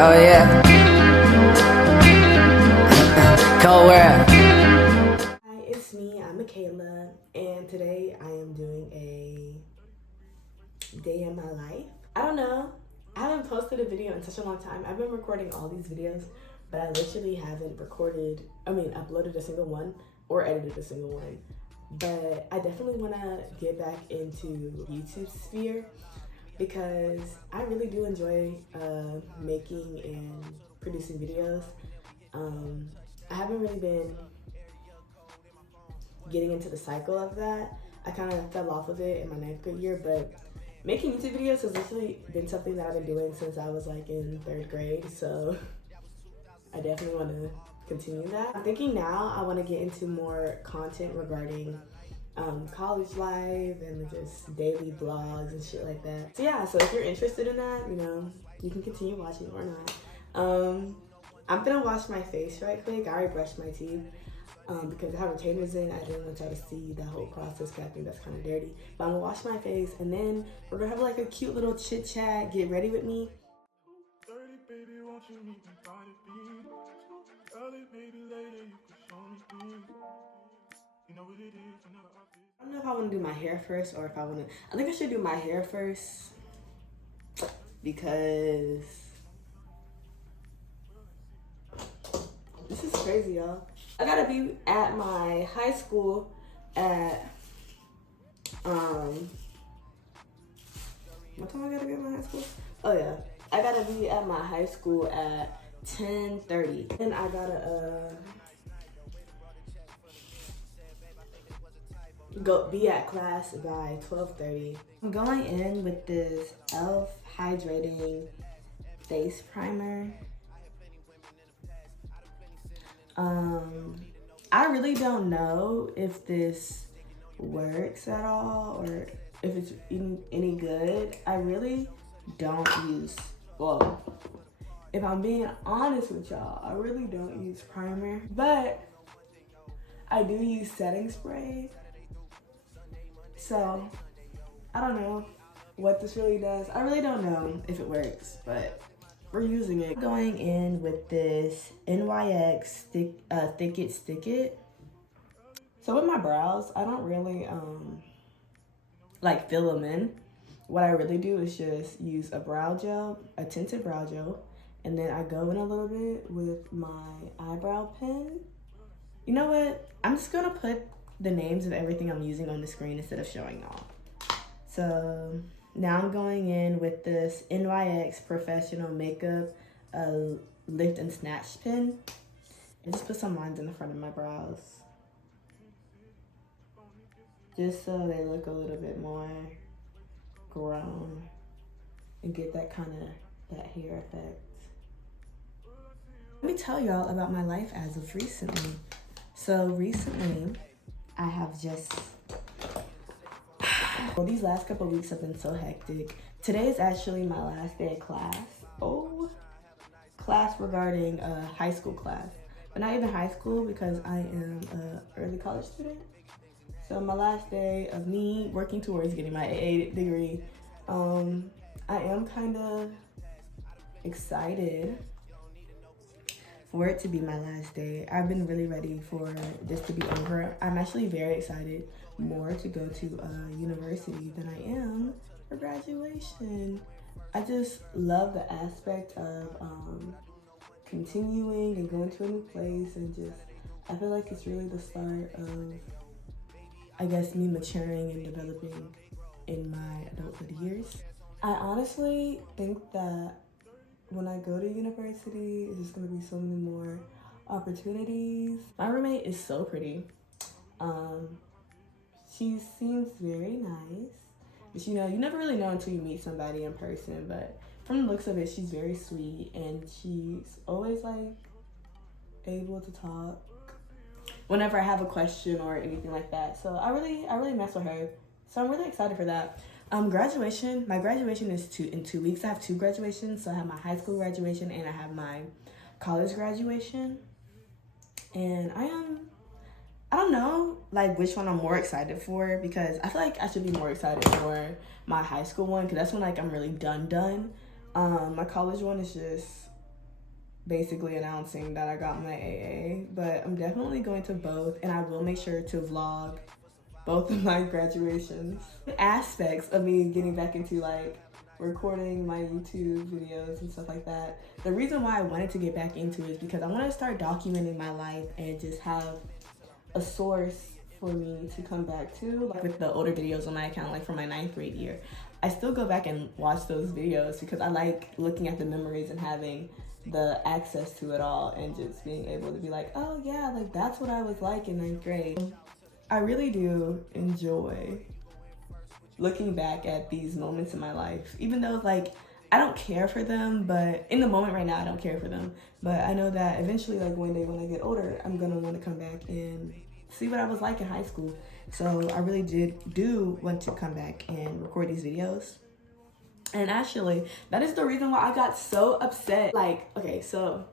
Oh yeah. Cold world. Hi, it's me. I'm Michaela, and today I am doing a day in my life. I don't know. I haven't posted a video in such a long time. I've been recording all these videos, but I literally haven't uploaded a single one or edited a single one. But I definitely want to get back into YouTube sphere because I really do enjoy making and producing videos. I haven't really been getting into the cycle of that. I kind of fell off of it in my 9th grade year, but making YouTube videos has literally been something that I've been doing since I was like in 3rd grade, so I definitely want to continue that. I'm thinking now I want to get into more content regarding college life and just daily vlogs and shit like that. So yeah, so if you're interested in that, you know, you can continue watching or not. I'm gonna wash my face right quick. I already brushed my teeth because I have retainers in. I didn't want y'all to see that whole process because I think that's kind of dirty. But I'm gonna wash my face and then we're gonna have like a cute little chit chat. Get ready with me. I don't know if I want to do my hair first or if I want to. I think I should do my hair first because this is crazy, y'all. I gotta be at my high school at what time I gotta be at my high school? Oh yeah, I gotta be at my high school at 10:30, and I gotta be at class by 12:30. I'm going in with this e.l.f. hydrating face primer. I really don't know if this works at all or if it's even any good. I really don't use, well, if I'm being honest with y'all, I really don't use primer, but I do use setting spray. So I don't know what this really does. I really don't know if it works, but we're using it. Going in with this NYX Thick It Stick It. So with my brows, I don't really like fill them in. What I really do is just use a brow gel, a tinted brow gel, and then I go in a little bit with my eyebrow pen. You know what? I'm just gonna put the names of everything I'm using on the screen instead of showing y'all. So now I'm going in with this NYX Professional Makeup Lift and Snatch pen. And just put some lines in the front of my brows. Just so they look a little bit more grown and get that kind of that hair effect. Let me tell y'all about my life as of recently. So recently, I have just, well, these last couple of weeks have been so hectic. Today is actually my last day of class. Oh, class regarding high school class. But not even high school because I am an early college student. So my last day of me working towards getting my AA degree. I am kind of excited for it to be my last day. I've been really ready for this to be over. I'm actually very excited more to go to university than I am for graduation. I just love the aspect of continuing and going to a new place, and just, I feel like it's really the start of, I guess, me maturing and developing in my adulthood years. I honestly think that when I go to university, it's just gonna be so many more opportunities. My roommate is so pretty. She seems very nice. But you know, you never really know until you meet somebody in person, but from the looks of it, she's very sweet and she's always like able to talk whenever I have a question or anything like that. So I really mess with her. So I'm really excited for that. Graduation, my graduation is in 2 weeks. I have 2 graduations. So I have my high school graduation and I have my college graduation. And I don't know like which one I'm more excited for, because I feel like I should be more excited for my high school one because that's when like I'm really done. My college one is just basically announcing that I got my AA, but I'm definitely going to both, and I will make sure to vlog both of my graduations. Aspects of me getting back into like recording my YouTube videos and stuff like that. The reason why I wanted to get back into it is because I want to start documenting my life and just have a source for me to come back to. Like with the older videos on my account, like from my 9th grade year, I still go back and watch those videos because I like looking at the memories and having the access to it all and just being able to be like, oh yeah, like that's what I was like in 9th grade. I really do enjoy looking back at these moments in my life, even though like I don't care for them, but in the moment right now I don't care for them, but I know that eventually, like one day when I get older, I'm gonna want to come back and see what I was like in high school. So I really do want to come back and record these videos. And actually, that is the reason why I got so upset. Like, okay, so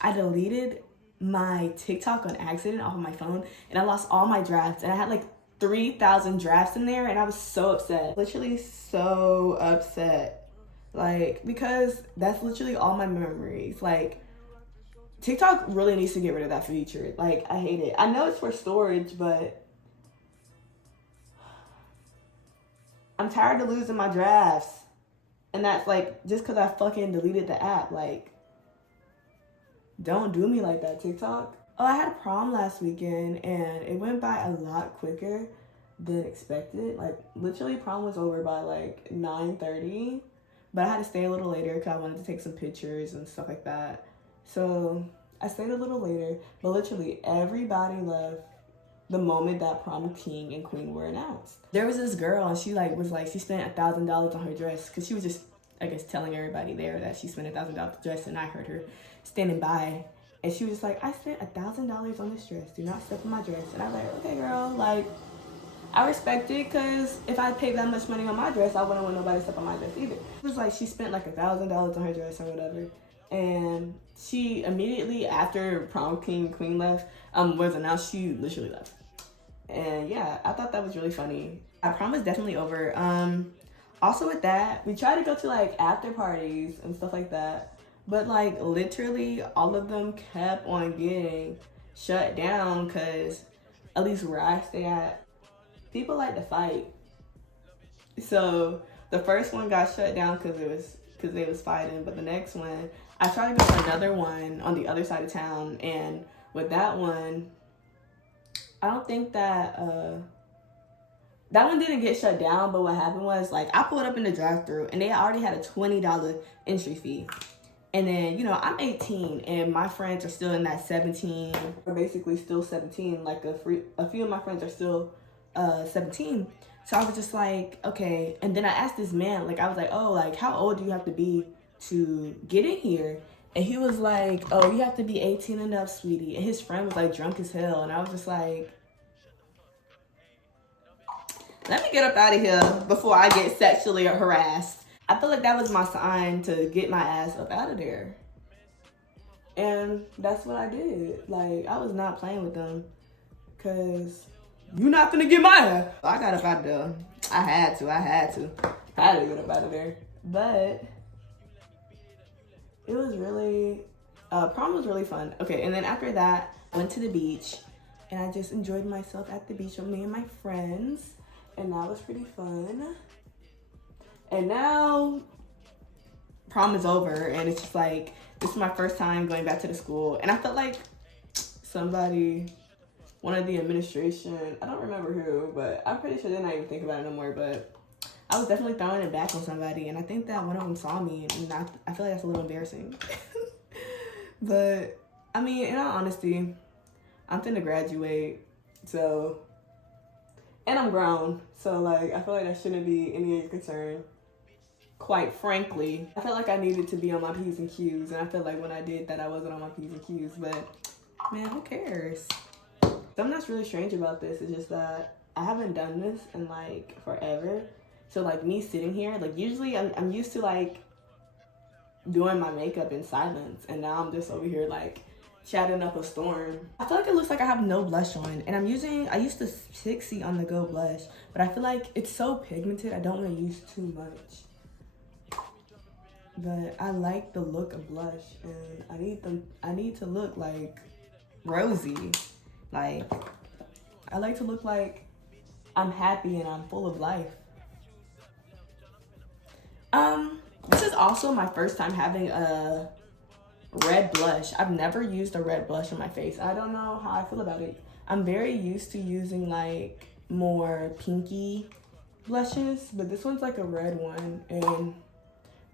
I deleted my TikTok on accident off of my phone and I lost all my drafts, and I had like 3,000 drafts in there, and I was so upset. Literally so upset. Like, because that's literally all my memories. Like, TikTok really needs to get rid of that feature. Like, I hate it. I know it's for storage, but I'm tired of losing my drafts. And that's like just because I fucking deleted the app. Like, don't do me like that, TikTok. Oh, I had prom last weekend and it went by a lot quicker than expected. Like, literally prom was over by like 9:30, but I had to stay a little later because I wanted to take some pictures and stuff like that. So I stayed a little later, but literally everybody left the moment that prom king and queen were announced. There was this girl and she she spent $1,000 on her dress because she was just, I guess, telling everybody there that she spent $1,000 on the dress, and I heard her standing by and she was just like, I spent $1,000 on this dress. Do not step on my dress. And I was like, okay, girl, like, I respect it, because if I paid that much money on my dress, I wouldn't want nobody to step on my dress either. It was like she spent like $1,000 on her dress or whatever. And she immediately after prom king and queen left, was announced, she literally left. And yeah, I thought that was really funny. Our prom was definitely over. Also with that, we tried to go to like after parties and stuff like that, but like literally all of them kept on getting shut down because at least where I stay at, people like to fight. So the first one got shut down because they was fighting, but the next one, I tried to go to another one on the other side of town, and with that one, I don't think that that one didn't get shut down, but what happened was, like, I pulled up in the drive-thru and they already had a $20 entry fee. And then, you know, I'm 18 and my friends are still in that 17, or basically still 17. Like a few of my friends are still 17. So I was just like, okay. And then I asked this man, like, I was like, oh, like, how old do you have to be to get in here? And he was like, oh, you have to be 18 and up, sweetie. And his friend was like drunk as hell. And I was just like, let me get up out of here before I get sexually harassed. I feel like that was my sign to get my ass up out of there. And that's what I did. Like, I was not playing with them, because you're not gonna get my ass. I got up out of there. I had to get up out of there. But it was really, prom was really fun. Okay, and then after that, I went to the beach and I just enjoyed myself at the beach with me and my friends. And that was pretty fun. And now prom is over and it's just like, this is my first time going back to the school. And I felt like one of the administration, I don't remember who, but I'm pretty sure they're not even thinking about it no more, but I was definitely throwing it back on somebody. And I think that one of them saw me, and I feel like that's a little embarrassing. But I mean, in all honesty, I'm finna graduate, so, and I'm grown, so like, I feel like that shouldn't be any concern. Quite frankly, I felt like I needed to be on my P's and Q's, and I feel like when I did that, I wasn't on my P's and Q's, but man, who cares? Something that's really strange about this is just that I haven't done this in like forever. So like me sitting here, like usually I'm used to like doing my makeup in silence, and now I'm just over here like chatting up a storm. I feel like it looks like I have no blush on, and I used the Pixie on the Go blush, but I feel like it's so pigmented, I don't want to use too much. but I like the look of blush, and I need to look like rosy. Like, I like to look like I'm happy and I'm full of life. This is also my first time having a red blush. I've never used a red blush on my face. I don't know how I feel about it. I'm very used to using like more pinky blushes, but this one's like a red one, and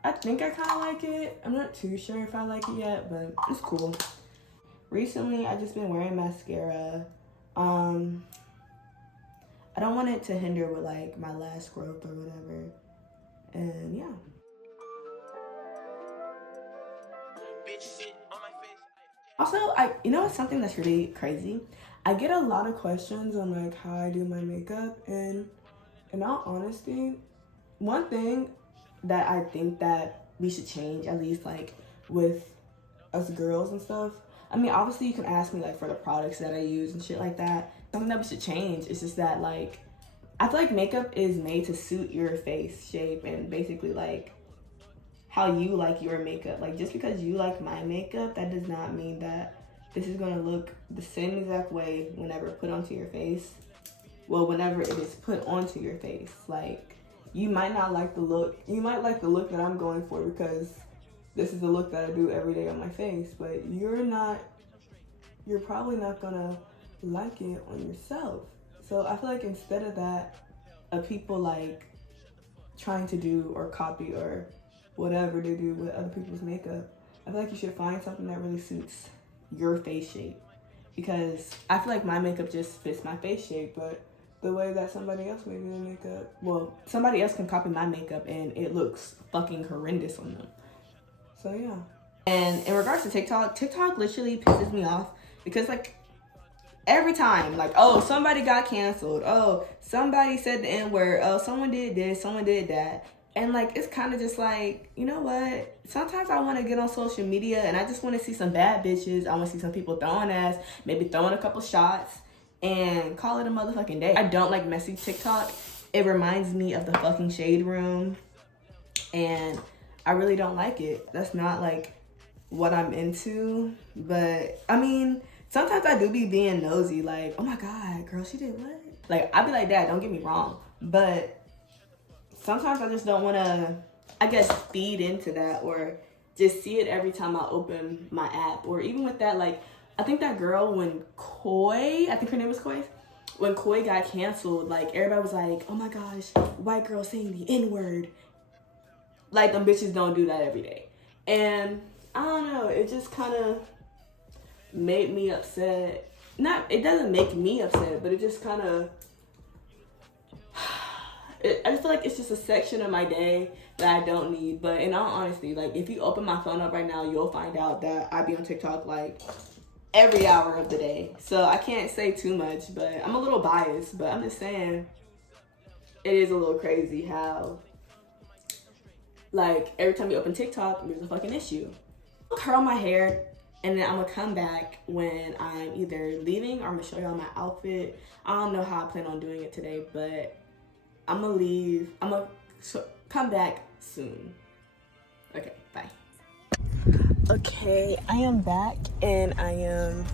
I think I kind of like it. I'm not too sure if I like it yet, but it's cool. Recently, I've just been wearing mascara. I don't want it to hinder with like my lash growth or whatever, and yeah. Also, you know what's something that's really crazy? I get a lot of questions on like how I do my makeup, and in all honesty, one thing that I think that we should change, at least like with us girls and stuff. I mean, obviously you can ask me like for the products that I use and shit like that. Something that we should change is just that like, I feel like makeup is made to suit your face shape and basically like how you like your makeup. Like, just because you like my makeup, that does not mean that this is gonna look the same exact way whenever put onto your face. Well, whenever it is put onto your face. Like, you might not like the look. You might like the look that I'm going for because this is the look that I do every day on my face, but you're probably not gonna like it on yourself. So I feel like instead of that, of people like trying to do or copy or whatever they do with other people's makeup, I feel like you should find something that really suits your face shape. Because I feel like my makeup just fits my face shape, but the way that somebody else may do their makeup, well, somebody else can copy my makeup and it looks fucking horrendous on them. So yeah. And in regards to TikTok literally pisses me off because like every time, like, oh, somebody got canceled, oh, somebody said the N-word, oh, someone did this, someone did that. And like, it's kind of just like, you know what? Sometimes I want to get on social media and I just want to see some bad bitches. I want to see some people throwing ass, maybe throwing a couple shots and call it a motherfucking day. I don't like messy TikTok. It reminds me of the fucking Shade Room and I really don't like it. That's not like what I'm into. But I mean, sometimes I do be being nosy, like, oh my God, girl, she did what? Like, I be like that, don't get me wrong. But sometimes I just don't want to, I guess, feed into that or just see it every time I open my app. Or even with that, like, I think that girl when Koi, I think her name was Koi, when Koi got canceled, like, everybody was like, oh my gosh, white girl saying the N-word. Like, them bitches don't do that every day. And I don't know, it just kind of made me upset. It doesn't make me upset, but it just kind of, I just feel like it's just a section of my day that I don't need. But in all honesty, like, if you open my phone up right now, you'll find out that I be on TikTok like every hour of the day. So I can't say too much, but I'm a little biased. But I'm just saying, it is a little crazy how, like, every time you open TikTok, there's a fucking issue. I'll curl my hair, and then I'm gonna come back when I'm either leaving or I'm gonna show y'all my outfit. I don't know how I plan on doing it today, but I'm gonna leave. I'm gonna come back soon. Okay, bye. Okay, I am back and I am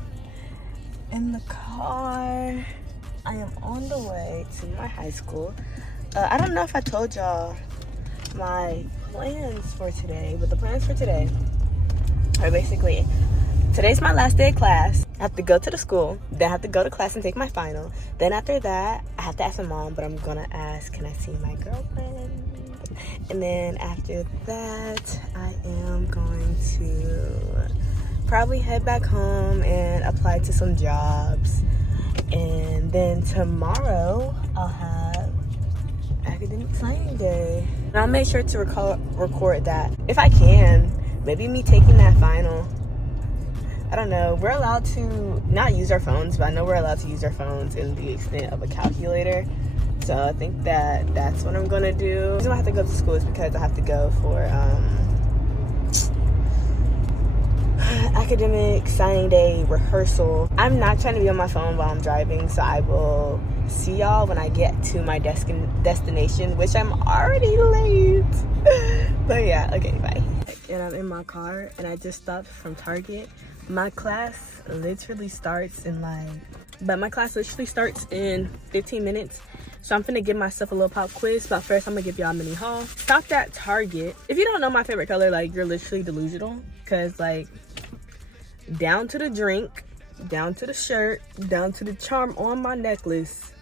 in the car. I am on the way to my high school. I don't know if I told y'all my plans for today, but the plans for today are basically, today's my last day of class. I have to go to the school, then I have to go to class and take my final. Then after that, I have to ask my mom, but I'm gonna ask, can I see my girlfriend? And then after that, I am going to probably head back home and apply to some jobs. And then tomorrow, I'll have academic signing day. And I'll make sure to record that. If I can, maybe me taking that final. I don't know. We're allowed to not use our phones, but I know we're allowed to use our phones in the extent of a calculator. So I think that that's what I'm going to do. The reason I have to go to school is because I have to go for academic signing day rehearsal. I'm not trying to be on my phone while I'm driving, so I will see y'all when I get to my destination, which I'm already late. But yeah, okay, bye. And I'm in my car and I just stopped from Target. My class literally starts in 15 minutes. So I'm finna give myself a little pop quiz, but first I'm gonna give y'all a mini haul. Stopped at Target. If you don't know my favorite color, like, you're literally delusional, because like, down to the drink, down to the shirt, down to the charm on my necklace,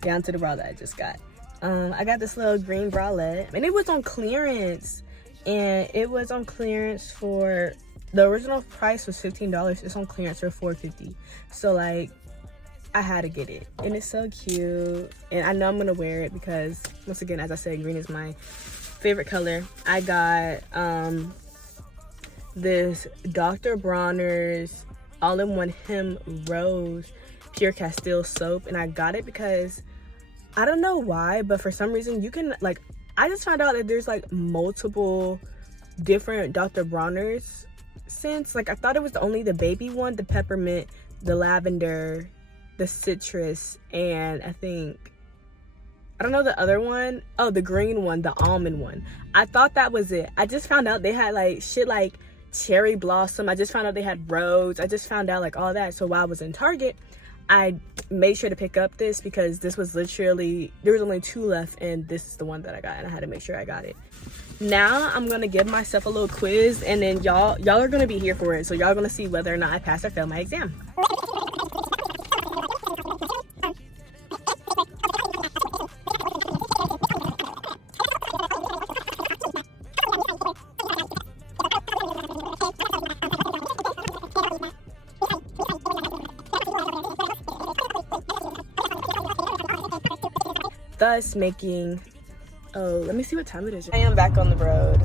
down to the bra that I just got. I got this little green bralette, and it was on clearance. And it was on clearance for, the original price was $15. It's on clearance for $4.50. So like, I had to get it, and it's so cute, and I know I'm gonna wear it because, once again, as I said, green is my favorite color. I got this Dr. Bronner's all-in-one hem rose pure castile soap, and I got it because I don't know why, but for some reason you can, like, I just found out that there's like multiple different Dr. Bronner's scents. Like, I thought it was only the baby one, the peppermint, the lavender, the citrus, and I don't know the other one. Oh, the green one, the almond one. I thought that was it. I just found out they had like shit like cherry blossom. I just found out they had rose. I just found out like all that. So while I was in Target, I made sure to pick up this because this was literally, there was only 2 left, and this is the one that I got, and I had to make sure I got it. Now I'm gonna give myself a little quiz, and then y'all are gonna be here for it, so y'all gonna see whether or not I pass or fail my exam. Thus making, oh, let me see what time it is. I am back on the road.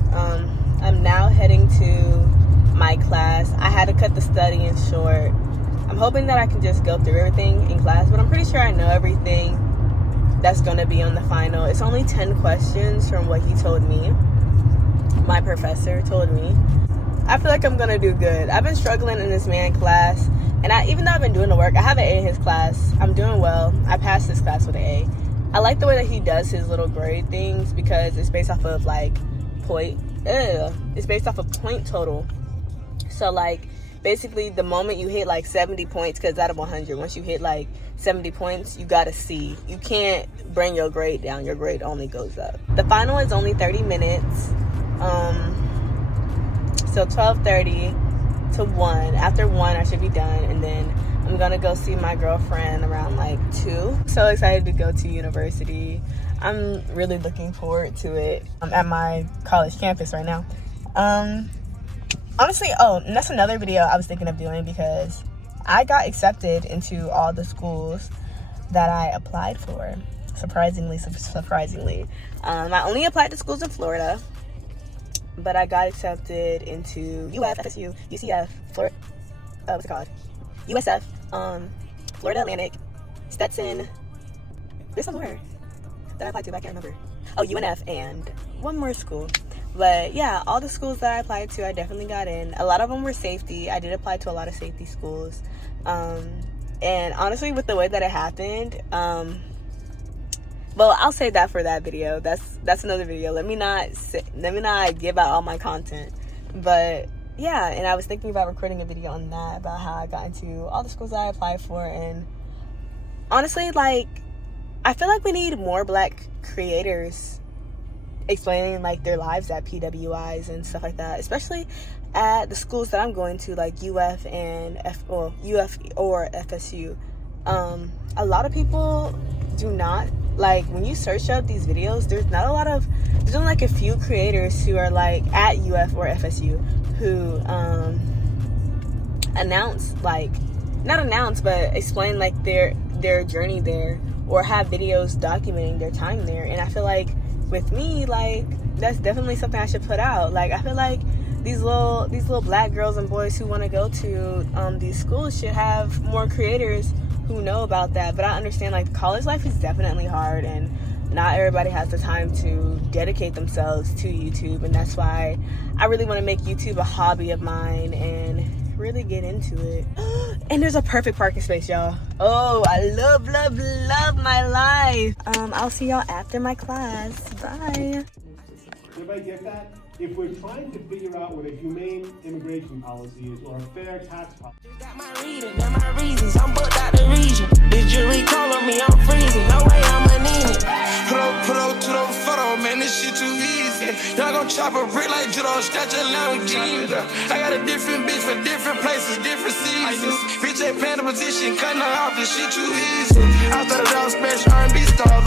I'm now heading to my class. I had to cut the studying short. I'm hoping that I can just go through everything in class, but I'm pretty sure I know everything that's gonna be on the final. It's only 10 questions from what he told me. My professor told me. I feel like I'm gonna do good. I've been struggling in this man class, and even though I've been doing the work, I have an A in his class. I'm doing well. I passed this class with an A. I like the way that he does his little grade things because it's based off of like it's based off of point total. So like, basically the moment you hit like 70 points, because out of 100, once you hit like 70 points, you got a C. You can't bring your grade down. Your grade only goes up. The final is only 30 minutes. So 12:30 to 1. After 1, I should be done, and then I'm gonna go see my girlfriend around like 2. So excited to go to university. I'm really looking forward to it. I'm at my college campus right now. Honestly, and that's another video I was thinking of doing because I got accepted into all the schools that I applied for. Surprisingly. I only applied to schools in Florida, but I got accepted into UF, FSU, UCF, Florida, what's it called? USF, Florida Atlantic, Stetson. There's some more that I applied to, but I can't remember. Oh, UNF, and one more school. But yeah, all the schools that I applied to, I definitely got in. A lot of them were safety. I did apply to a lot of safety schools. And honestly, with the way that it happened, well, I'll save that for that video. That's another video. Let me not give out all my content. But yeah, and I was thinking about recording a video on that, about how I got into all the schools that I applied for. And honestly, like, I feel like we need more Black creators explaining like their lives at PWIs and stuff like that, especially at the schools that I'm going to, like UF and UF or FSU. A lot of people do not, like, when you search up these videos, there's only like a few creators who are like at UF or FSU who explain like their journey there, or have videos documenting their time there. And I feel like with me, like, that's definitely something I should put out. Like, I feel like these little Black girls and boys who want to go to these schools should have more creators who know about that. But I understand, like, college life is definitely hard, and not everybody has the time to dedicate themselves to YouTube. And that's why I really want to make YouTube a hobby of mine and really get into it. And there's a perfect parking space, y'all. Oh, I love, love, love my life. I'll see y'all after my class. Bye. Everybody get that? If we're trying to figure out what a humane immigration policy is or a fair tax policy. Got my reading, got my reasons, I'm booked out the region. The jury calling me, I'm freezing, no way I'ma need it. Put up to the photo, man, this shit too easy. Y'all gon' chop a brick like Judo, scratch a Lamborghini. I got a different bitch for different places, different seasons. Bitch ain't playing the position, cutting her off, this shit too easy. I started out special R&B star,